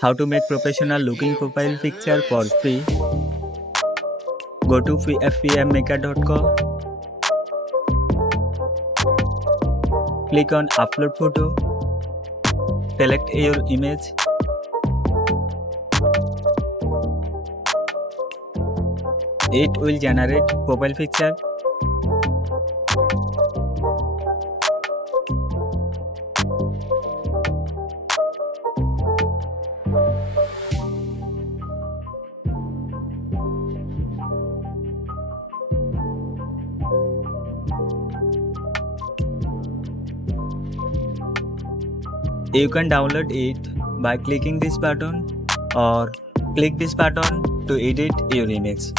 How to make professional looking profile picture for free. Go to fvmmaker.com. Click on upload photo. Select your image. It will generate profile picture. You can download it by clicking this button or click this button to edit your image.